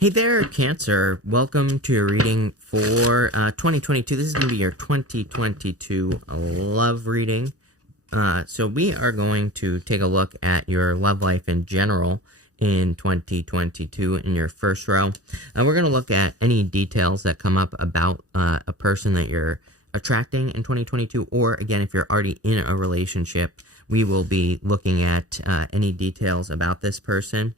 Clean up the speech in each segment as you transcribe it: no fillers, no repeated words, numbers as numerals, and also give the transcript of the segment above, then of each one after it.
Hey there, Cancer. Welcome to your reading for 2022. This is going to be your 2022 love reading. So we are going to take a look at your love life in general in 2022 in your first row. We're going to look at any details that come up about a person that you're attracting in 2022, or again, if you're already in a relationship, we will be looking at any details about this person.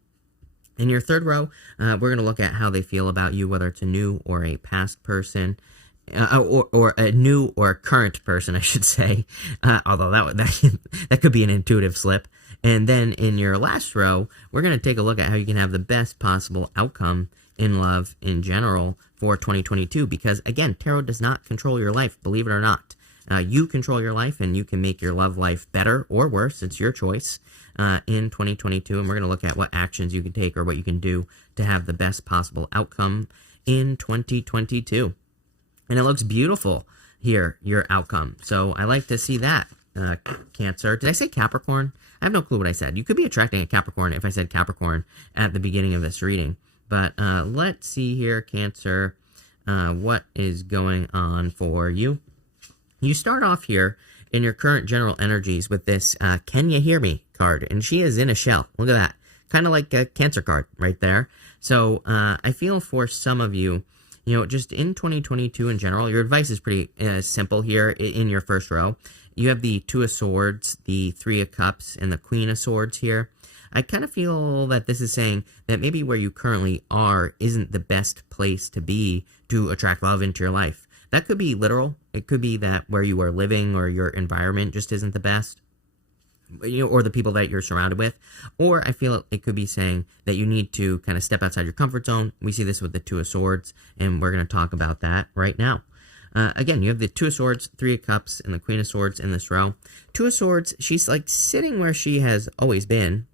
In your third row, we're going to look at how they feel about you, whether it's a new or a past person, or a new or current person, I should say, although that could be an intuitive slip. And then in your last row, we're going to take a look at how you can have the best possible outcome in love in general for 2022, because, again, tarot does not control your life, believe it or not. You control your life, and you can make your love life better or worse. It's your choice in 2022, and we're going to look at what actions you can take or what you can do to have the best possible outcome in 2022. And it looks beautiful here, your outcome. So I like to see that, Cancer. Did I say Capricorn? I have no clue what I said. You could be attracting a Capricorn if I said Capricorn at the beginning of this reading. But let's see here, Cancer, what is going on for you. You start off here in your current general energies with this Can You Hear Me card, and she is in a shell. Look at that. Kind of like a Cancer card right there. So I feel for some of you, just in 2022 in general, your advice is pretty simple here in your first row. You have the Two of Swords, the Three of Cups, and the Queen of Swords here. I kind of feel that this is saying that maybe where you currently are isn't the best place to be to attract love into your life. That could be literal. It could be that where you are living or your environment just isn't the best, or the people that you're surrounded with. Or I feel it could be saying that you need to kind of step outside your comfort zone. We see this with the Two of Swords, and we're going to talk about that right now. Again, you have the Two of Swords, Three of Cups, and the Queen of Swords in this row. Two of Swords, she's like sitting where she has always been.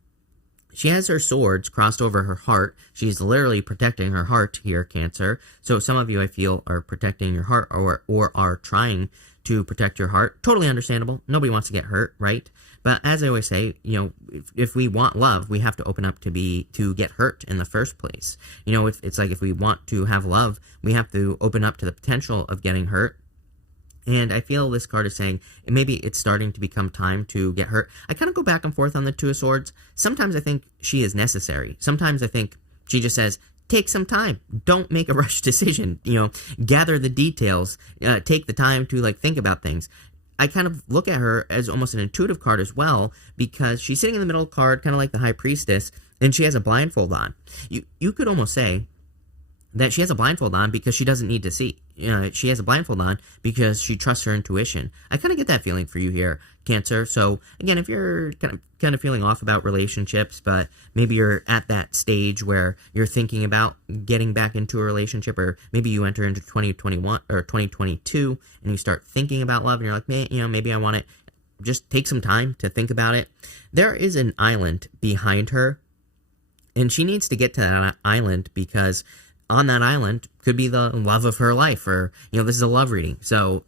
She has her swords crossed over her heart. She's literally protecting her heart here, Cancer. So some of you, I feel, are protecting your heart or are trying to protect your heart. Totally understandable. Nobody wants to get hurt, right? But as I always say, if we want love, we have to open up to get hurt in the first place. It's like if we want to have love, we have to open up to the potential of getting hurt. And I feel this card is saying maybe it's starting to become time to get hurt. I kind of go back and forth on the Two of Swords. Sometimes I think she is necessary. Sometimes I think she just says, take some time. Don't make a rush decision. Gather the details. Take the time to think about things. I kind of look at her as almost an intuitive card as well, because she's sitting in the middle card, kind of like the High Priestess, and she has a blindfold on. You could almost say that she has a blindfold on because she doesn't need to see. She has a blindfold on because she trusts her intuition. I kind of get that feeling for you here, Cancer. So again, if you're kind of feeling off about relationships, but maybe you're at that stage where you're thinking about getting back into a relationship, or maybe you enter into 2021 or 2022 and you start thinking about love, and you're like, man, maybe I want it. Just take some time to think about it. There is an island behind her, and she needs to get to that island because on that island could be the love of her life, or, this is a love reading. So,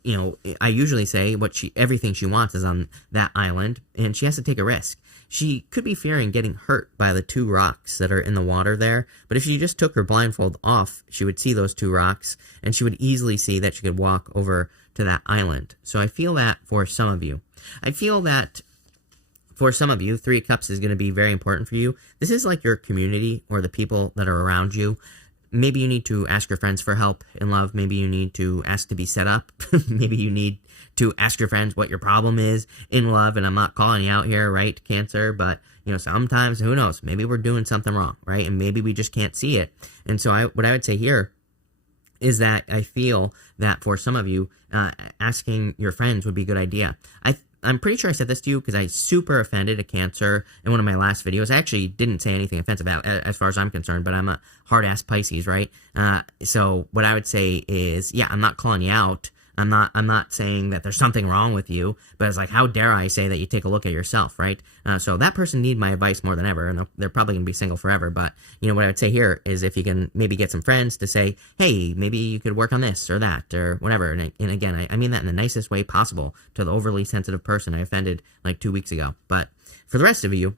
I usually say everything she wants is on that island, and she has to take a risk. She could be fearing getting hurt by the two rocks that are in the water there, but if she just took her blindfold off, she would see those two rocks, and she would easily see that she could walk over to that island. So I feel that for some of you. I feel that for some of you, Three of Cups is going to be very important for you. This is like your community or the people that are around you. Maybe you need to ask your friends for help in love. Maybe you need to ask to be set up. Maybe you need to ask your friends what your problem is in love. And I'm not calling you out here, right, Cancer? But, sometimes, who knows? Maybe we're doing something wrong, right? And maybe we just can't see it. And so what I would say here is that I feel that for some of you, asking your friends would be a good idea. I'm pretty sure I said this to you because I super offended a Cancer in one of my last videos. I actually didn't say anything offensive as far as I'm concerned, but I'm a hard-ass Pisces, right? So what I would say is, yeah, I'm not calling you out. I'm not saying that there's something wrong with you, but it's like, how dare I say that you take a look at yourself, right? So that person need my advice more than ever, and they're probably going to be single forever. But, what I would say here is if you can maybe get some friends to say, hey, maybe you could work on this or that or whatever. And again, I mean that in the nicest way possible to the overly sensitive person I offended like 2 weeks ago. But for the rest of you,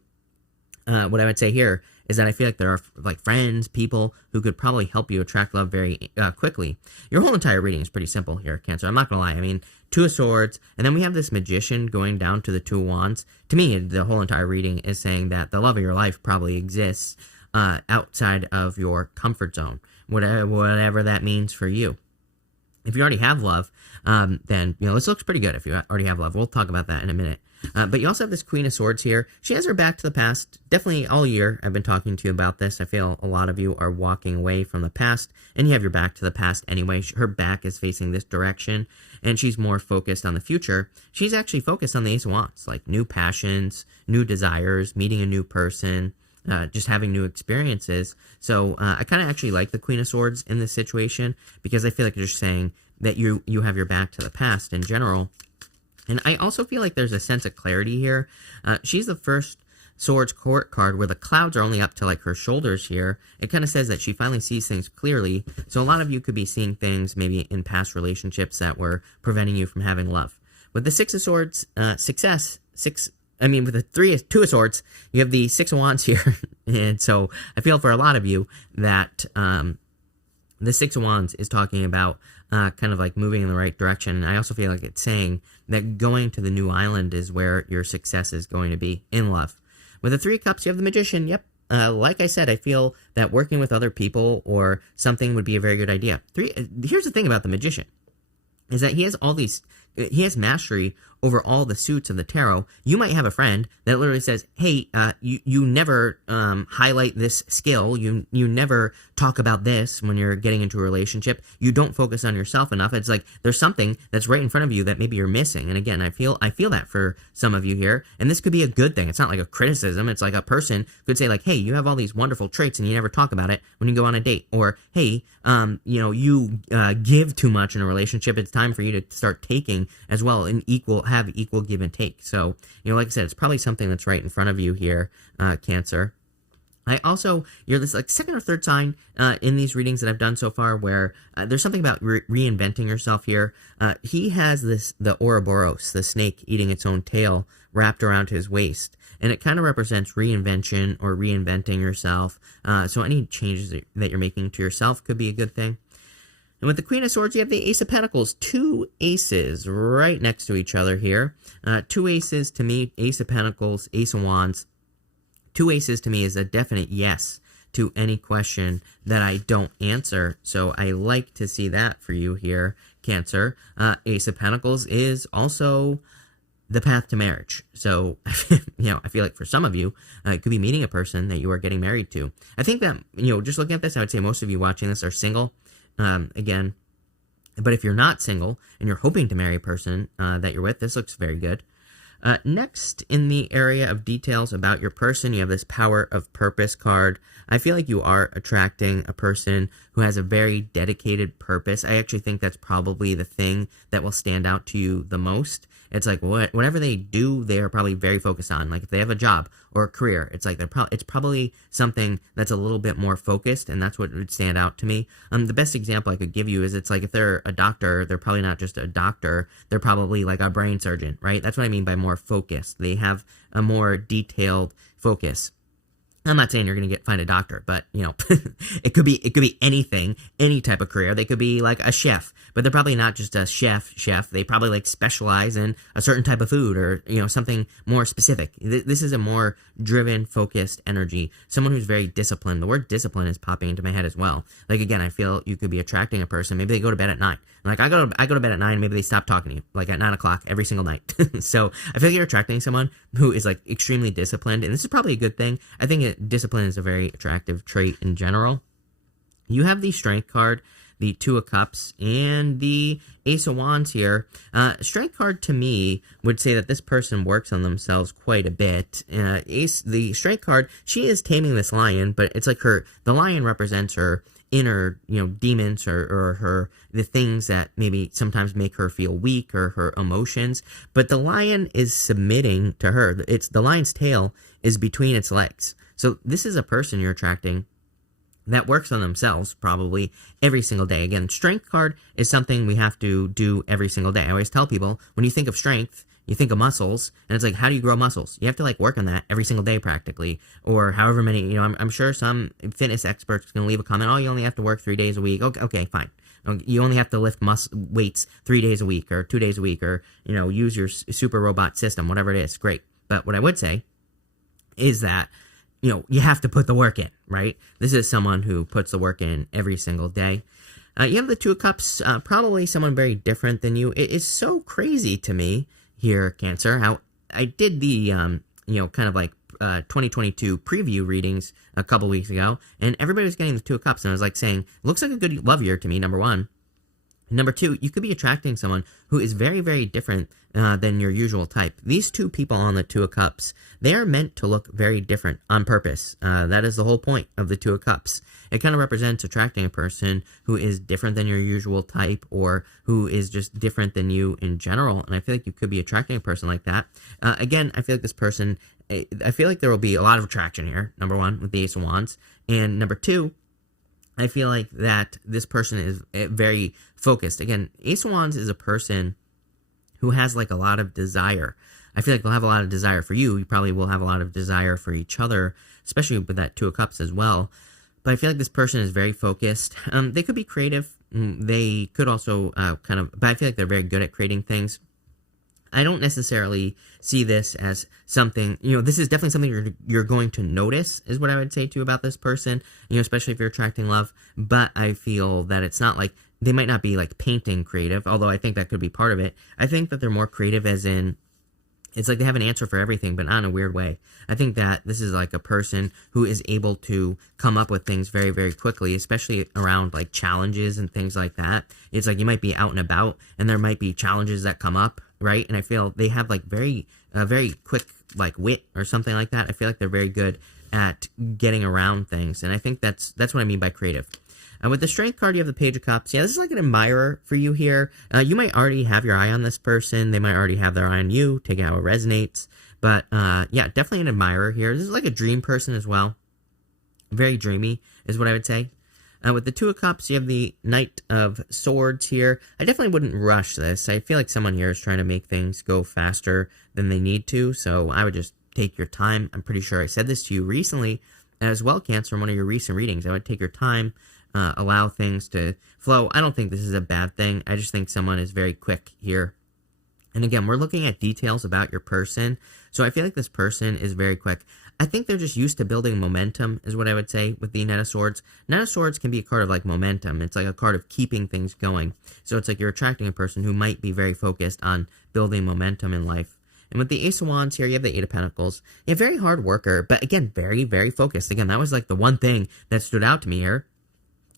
what I would say here is that I feel like there are like friends, people who could probably help you attract love very quickly. Your whole entire reading is pretty simple here, Cancer. I'm not going to lie. I mean, Two of Swords, and then we have this Magician going down to the Two of Wands. To me, the whole entire reading is saying that the love of your life probably exists outside of your comfort zone, whatever that means for you. If you already have love, then, this looks pretty good if you already have love. We'll talk about that in a minute. But you also have this Queen of Swords here. She has her back to the past. Definitely all year I've been talking to you about this. I feel a lot of you are walking away from the past, and you have your back to the past anyway. Her back is facing this direction, and she's more focused on the future. She's actually focused on the Ace of Wands, like new passions, new desires, meeting a new person, just having new experiences. So I kind of actually like the Queen of Swords in this situation, because I feel like you're just saying that you have your back to the past in general. And I also feel like there's a sense of clarity here. She's the first Swords Court card where the clouds are only up to like her shoulders here. It kind of says that she finally sees things clearly. So a lot of you could be seeing things maybe in past relationships that were preventing you from having love. With the Six of Swords, with the Two of Swords, you have the Six of Wands here. And so I feel for a lot of you that the Six of Wands is talking about kind of like moving in the right direction. And I also feel like it's saying that going to the new island is where your success is going to be in love. With the Three of Cups, you have the Magician. Yep. Like I said, I feel that working with other people or something would be a very good idea. Here's the thing about the Magician, is that he has mastery over all the suits of the tarot. You might have a friend that literally says, hey, you never highlight this skill. You never talk about this when you're getting into a relationship. You don't focus on yourself enough. It's like there's something that's right in front of you that maybe you're missing. And again, I feel that for some of you here. And this could be a good thing. It's not like a criticism. It's like a person could say like, hey, you have all these wonderful traits and you never talk about it when you go on a date. Or, hey, you give too much in a relationship. It's time for you to start taking as well and have equal give and take. So, like I said, it's probably something that's right in front of you here, Cancer. You're this like second or third sign in these readings that I've done so far where there's something about reinventing yourself here. He has the Ouroboros, the snake eating its own tail, wrapped around his waist. And it kind of represents reinvention or reinventing yourself. So any changes that you're making to yourself could be a good thing. And with the Queen of Swords, you have the Ace of Pentacles. Two aces right next to each other here. Two aces to me, Ace of Pentacles, Ace of Wands. Two aces to me is a definite yes to any question that I don't answer. So I like to see that for you here, Cancer. Ace of Pentacles is also the path to marriage. So, I feel like for some of you, it could be meeting a person that you are getting married to. I think that, just looking at this, I would say most of you watching this are single. Again, but if you're not single and you're hoping to marry a person that you're with, this looks very good. Next, in the area of details about your person, you have this Power of Purpose card. I feel like you are attracting a person who has a very dedicated purpose. I actually think that's probably the thing that will stand out to you the most. It's like whatever they do, they are probably very focused on. Like if they have a job or a career, it's like it's probably something that's a little bit more focused, and that's what would stand out to me. The best example I could give you is it's like if they're a doctor, they're probably not just a doctor. They're probably like a brain surgeon, right? That's what I mean by more focused. They have a more detailed focus. I'm not saying you're going to find a doctor, but it could be anything, any type of career. They could be like a chef, but they're probably not just a chef. They probably like specialize in a certain type of food or, something more specific. This is a more driven, focused energy. Someone who's very disciplined. The word discipline is popping into my head as well. Like, again, I feel you could be attracting a person. Maybe they go to bed at 9. Like I go to bed at 9. Maybe they stop talking to you like at 9 o'clock every single night. So I feel like you're attracting someone who is like extremely disciplined, and this is probably a good thing. I think discipline is a very attractive trait in general. You have the Strength card, the Two of Cups, and the Ace of Wands here. Strength card to me would say that this person works on themselves quite a bit. The Strength card, she is taming this lion, but it's like the lion represents her inner, demons or the things that maybe sometimes make her feel weak or her emotions. But the lion is submitting to her. The lion's tail is between its legs. So this is a person you're attracting that works on themselves probably every single day. Again, Strength card is something we have to do every single day. I always tell people when you think of strength, you think of muscles, and it's like, how do you grow muscles? You have to like work on that every single day practically, or however many, I'm sure some fitness experts are going to leave a comment, oh, you only have to work 3 days a week. Okay, fine. You only have to lift weights 3 days a week or 2 days a week, or, use your super robot system, whatever it is. Great. But what I would say is that, you have to put the work in, right? This is someone who puts the work in every single day. You have the Two of Cups, probably someone very different than you. It is so crazy to me here, Cancer, how I did the, kind of like 2022 preview readings a couple weeks ago, and everybody was getting the Two of Cups, and I was like saying, looks like a good love year to me, number one. Number two, you could be attracting someone who is very, very different than your usual type. These two people on the Two of Cups, they are meant to look very different on purpose. That is the whole point of the Two of Cups. It kind of represents attracting a person who is different than your usual type, or who is just different than you in general. And I feel like you could be attracting a person like that. Again, I feel like this person, I feel like there will be a lot of attraction here, number one, with the Ace of Wands. And number two, I feel like that this person is very focused. Again, Ace of Wands is a person who has like a lot of desire. I feel like they'll have a lot of desire for you. You probably will have a lot of desire for each other, especially with that Two of Cups as well. But I feel like this person is very focused. They could be creative. They could also but I feel like they're very good at creating things. I don't necessarily see this as something, this is definitely something you're going to notice, is what I would say too about this person, especially if you're attracting love. But I feel that it's not like, they might not be like painting creative, although I think that could be part of it. I think that they're more creative as in, it's like they have an answer for everything, but not in a weird way. I think that this is like a person who is able to come up with things very, very quickly, especially around like challenges and things like that. It's like you might be out and about, and there might be challenges that come up, right? And I feel they have like very quick like wit or something like that. I feel like they're very good at getting around things, and I think that's what I mean by creative. With the Strength card, you have the Page of Cups. Yeah, this is like an admirer for you here. You might already have your eye on this person. They might already have their eye on you. Take it how it resonates. But, yeah, definitely an admirer here. This is like a dream person as well. Very dreamy is what I would say. With the Two of Cups, you have the Knight of Swords here. I definitely wouldn't rush this. I feel like someone here is trying to make things go faster than they need to. So I would just take your time. I'm pretty sure I said this to you recently as well, Cancer, in one of your recent readings. I would take your time. Allow things to flow. I don't think this is a bad thing. I just think someone is very quick here. And again, we're looking at details about your person. So I feel like this person is very quick. I think they're just used to building momentum, is what I would say with the Knight of Swords. Knight of Swords can be a card of like momentum. It's like a card of keeping things going. So it's like you're attracting a person who might be very focused on building momentum in life. And with the Ace of Wands here, you have the Eight of Pentacles. You're a very hard worker, but again, very, very focused. Again, that was like the one thing that stood out to me here.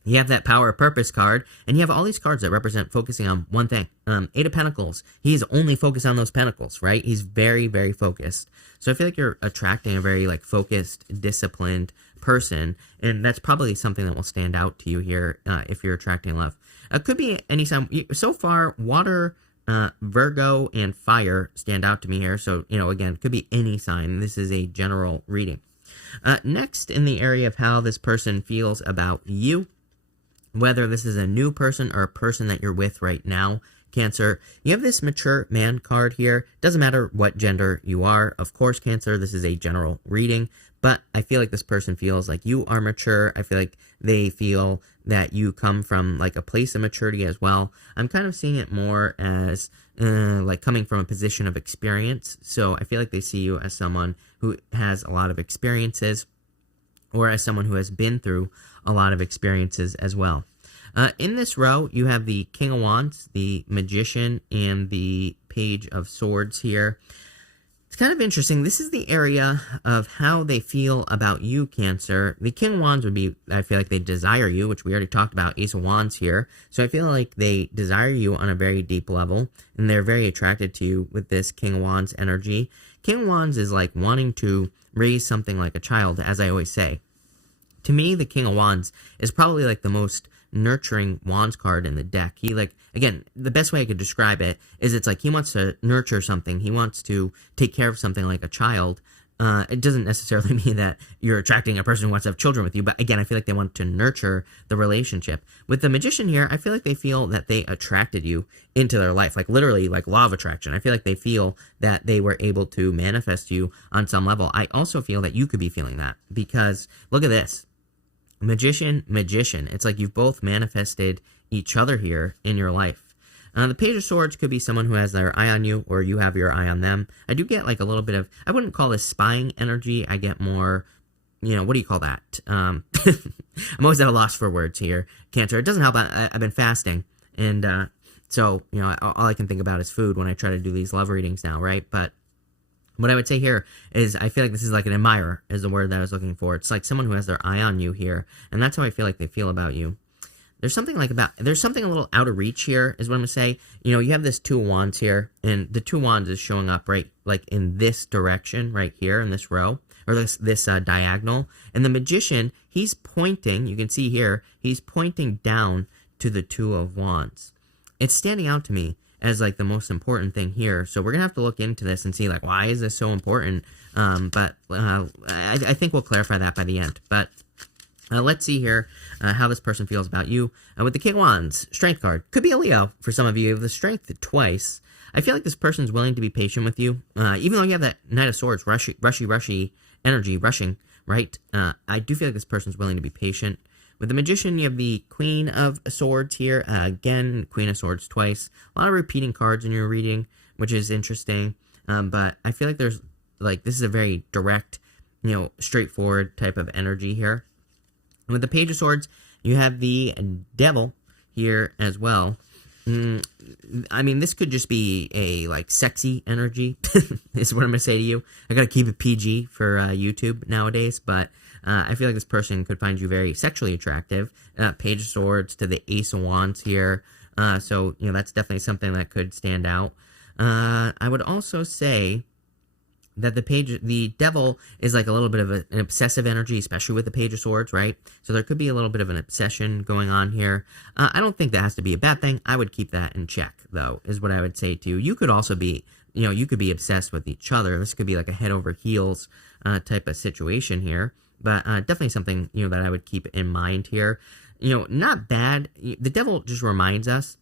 You have that Power of Purpose card, and you have all these cards that represent focusing on one thing. Eight of Pentacles, he's only focused on those pentacles, right? He's very, very focused. So I feel like you're attracting a very like focused, disciplined person, and that's probably something that will stand out to you here if you're attracting love. It could be any sign. So far, water, Virgo, and fire stand out to me here. So, again, it could be any sign. This is a general reading. Next, in the area of how this person feels about you, whether this is a new person or a person that you're with right now, Cancer, you have this mature man card here. Doesn't matter what gender you are. Of course, Cancer, this is a general reading, but I feel like this person feels like you are mature. I feel like they feel that you come from like a place of maturity as well. I'm kind of seeing it more as like coming from a position of experience. So I feel like they see you as someone who has a lot of experiences, or as someone who has been through a lot of experiences as well. In this row, you have the King of Wands, the Magician, and the Page of Swords here. It's kind of interesting. This is the area of how they feel about you, Cancer. The King of Wands would be, I feel like they desire you, which we already talked about, Ace of Wands here. So I feel like they desire you on a very deep level, and they're very attracted to you with this King of Wands energy. King of Wands is like wanting to raise something like a child, as I always say. To me, the King of Wands is probably like the most nurturing Wands card in the deck. He like, again, the best way I could describe it is it's like he wants to nurture something. He wants to take care of something like a child, It doesn't necessarily mean that you're attracting a person who wants to have children with you, but again, I feel like they want to nurture the relationship. With the Magician here, I feel like they feel that they attracted you into their life, like literally, like law of attraction. I feel like they feel that they were able to manifest you on some level. I also feel that you could be feeling that, because look at this. Magician, magician. It's like you've both manifested each other here in your life. The Page of Swords could be someone who has their eye on you, or you have your eye on them. I do get like a little bit of, I wouldn't call this spying energy. I get more, what do you call that? I'm always at a loss for words here, Cancer. It doesn't help. I've been fasting, and so, all I can think about is food when I try to do these love readings now, right? But what I would say here is I feel like this is like an admirer is the word that I was looking for. It's like someone who has their eye on you here, and that's how I feel like they feel about you. There's something a little out of reach here, is what I'm going to say. You have this Two of Wands here, and the Two of Wands is showing up right, like in this direction, right here in this row, or this diagonal. And the Magician, he's pointing, you can see here, he's pointing down to the Two of Wands. It's standing out to me as like the most important thing here. So we're going to have to look into this and see like, why is this so important? But I think we'll clarify that by the end. But let's see here how this person feels about you. With the King of Wands, Strength card. Could be a Leo for some of you. You have the Strength twice. I feel like this person's willing to be patient with you. Even though you have that Knight of Swords, rushy energy, rushing, right? I do feel like this person's willing to be patient. With the Magician, you have the Queen of Swords here. Again, Queen of Swords twice. A lot of repeating cards in your reading, which is interesting. But I feel like this is a very direct, straightforward type of energy here. With the Page of Swords, you have the Devil here as well. I mean, this could just be a, sexy energy, is what I'm going to say to you. I got to keep it PG for YouTube nowadays, but I feel like this person could find you very sexually attractive. Page of Swords to the Ace of Wands here. So, that's definitely something that could stand out. I would also say that the Devil is like a little bit of an obsessive energy, especially with the Page of Swords, right? So there could be a little bit of an obsession going on here. I don't think that has to be a bad thing. I would keep that in check, though, is what I would say to you. You could also be, you could be obsessed with each other. This could be like a head over heels type of situation here. But definitely something, that I would keep in mind here. Not bad. The Devil just reminds us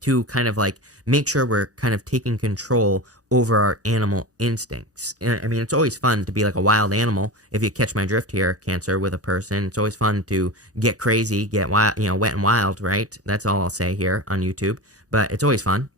to kind of make sure we're kind of taking control over our animal instincts. I mean, it's always fun to be like a wild animal. If you catch my drift here, Cancer, with a person, it's always fun to get crazy, get wild, wet and wild, right? That's all I'll say here on YouTube. But it's always fun.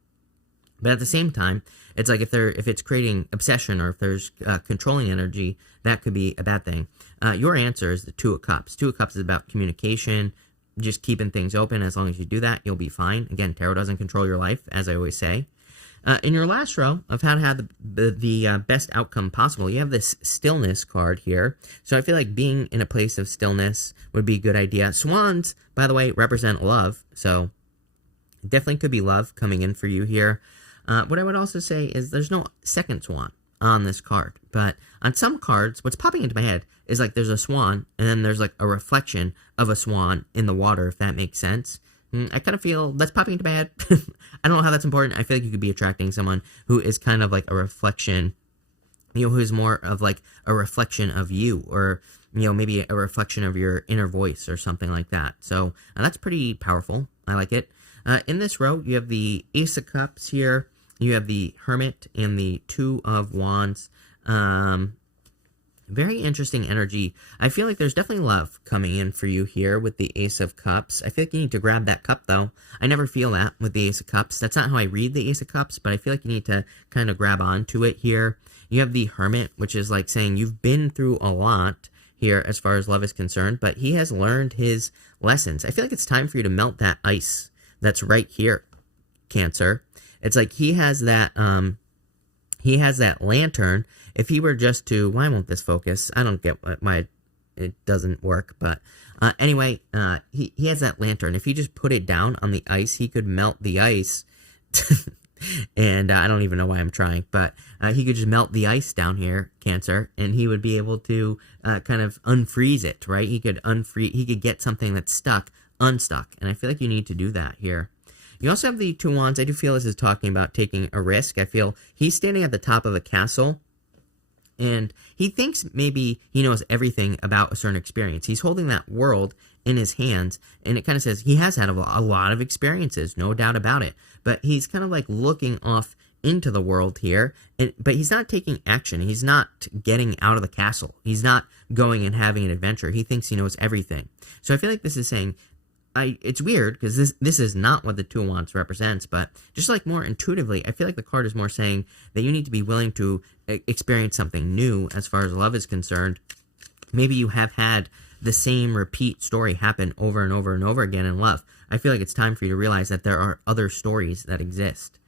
But at the same time, it's like if it's creating obsession, or if there's controlling energy, that could be a bad thing. Your answer is the Two of Cups. Two of Cups is about communication, just keeping things open. As long as you do that, you'll be fine. Again, tarot doesn't control your life, as I always say. In your last row of how to have the best outcome possible, you have this Stillness card here. So I feel like being in a place of stillness would be a good idea. Swans, by the way, represent love. So definitely could be love coming in for you here. What I would also say is there's no second swan on this card. But on some cards, what's popping into my head is like there's a swan, and then there's like a reflection of a swan in the water, if that makes sense. I kind of feel that's popping into my head. I don't know how that's important. I feel like you could be attracting someone who is kind of like a reflection, who's more of like a reflection of you, or, maybe a reflection of your inner voice or something like that. So that's pretty powerful. I like it. In this row, you have the Ace of Cups here. You have the Hermit and the Two of Wands. Very interesting energy. I feel like there's definitely love coming in for you here with the Ace of Cups. I feel like you need to grab that cup, though. I never feel that with the Ace of Cups. That's not how I read the Ace of Cups, but I feel like you need to kind of grab onto it here. You have the Hermit, which is like saying you've been through a lot here as far as love is concerned, but he has learned his lessons. I feel like it's time for you to melt that ice that's right here, Cancer. It's like he has that lantern. If he were just to, why won't this focus? I don't get why it doesn't work, but anyway, he has that lantern. If he just put it down on the ice, he could melt the ice. And I don't even know why I'm trying, but he could just melt the ice down here, Cancer, and he would be able to kind of unfreeze it, right? He could get something that's stuck, unstuck, and I feel like you need to do that here. You also have the Two of Wands. I do feel this is talking about taking a risk. I feel he's standing at the top of a castle, And he thinks maybe he knows everything about a certain experience. He's holding that world in his hands, and it kind of says he has had a lot of experiences, no doubt about it. But he's kind of like looking off into the world here, but he's not taking action. He's not getting out of the castle. He's not going and having an adventure. He thinks he knows everything. So I feel like this is saying, it's weird because this is not what the Two of Wands represents, but just like more intuitively, I feel like the card is more saying that you need to be willing to experience something new as far as love is concerned. Maybe you have had the same repeat story happen over and over and over again in love. I feel like it's time for you to realize that there are other stories that exist.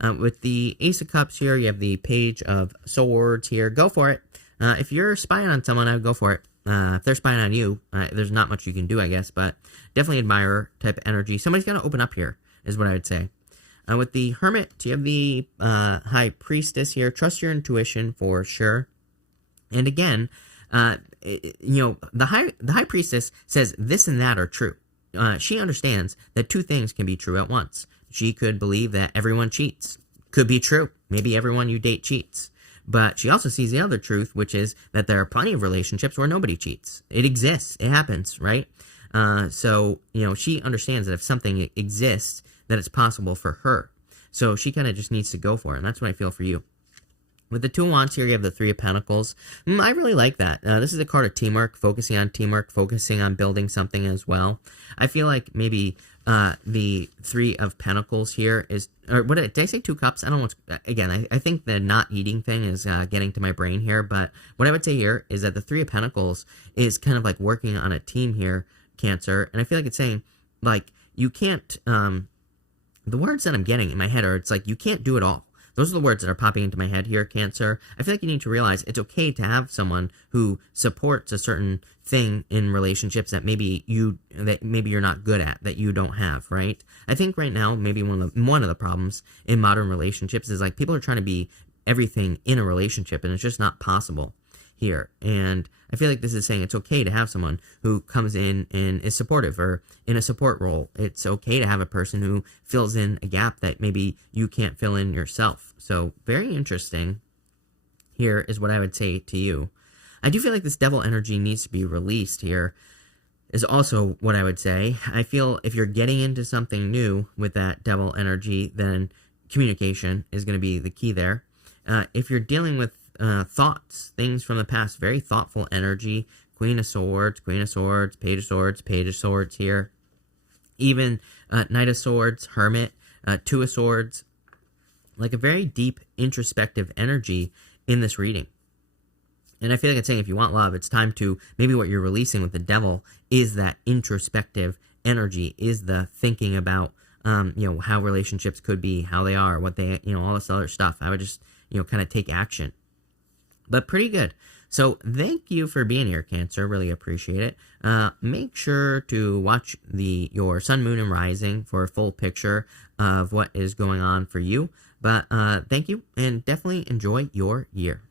With the Ace of Cups here, you have the Page of Swords here. Go for it. If you're spying on someone, I would go for it. If they're spying on you, there's not much you can do, I guess, but definitely admirer type of energy. Somebody's got to open up here, is what I would say. With the Hermit, you have the High Priestess here. Trust your intuition for sure. And again, the High Priestess says this and that are true. She understands that two things can be true at once. She could believe that everyone cheats. Could be true. Maybe everyone you date cheats. But she also sees the other truth, which is that there are plenty of relationships where nobody cheats. It exists. It happens, right? So she understands that if something exists, that it's possible for her. So she kind of just needs to go for it, and that's what I feel for you. With the Two of Wands here, you have the Three of Pentacles. I really like that. This is a card of teamwork, focusing on building something as well. I feel like maybe the Three of Pentacles here is, or what did I say? Two Cups? I don't know. Again, I think the not eating thing is getting to my brain here, but what I would say here is that the Three of Pentacles is kind of like working on a team here, Cancer, and I feel like it's saying, like, you can't, the words that I'm getting in my head are, it's like, you can't do it all. Those are the words that are popping into my head here, Cancer. I feel like you need to realize it's okay to have someone who supports a certain thing in relationships that maybe you're not good at, that you don't have, right? I think right now, maybe one of the problems in modern relationships is like people are trying to be everything in a relationship, and it's just not possible here. And I feel like this is saying it's okay to have someone who comes in and is supportive or in a support role. It's okay to have a person who fills in a gap that maybe you can't fill in yourself. So very interesting here is what I would say to you. I do feel like this devil energy needs to be released here is also what I would say. I feel if you're getting into something new with that devil energy, then communication is going to be the key there. If you're dealing with thoughts, things from the past, very thoughtful energy, Queen of Swords, Page of Swords here, even Knight of Swords, Hermit, Two of Swords, like a very deep introspective energy in this reading. And I feel like it's saying if you want love, it's time to, maybe what you're releasing with the devil is that introspective energy, is the thinking about, how relationships could be, how they are, what they, all this other stuff. I would just, kind of take action. But pretty good. So thank you for being here, Cancer. Really appreciate it. Make sure to watch your Sun, Moon, and Rising for a full picture of what is going on for you. But thank you, and definitely enjoy your year.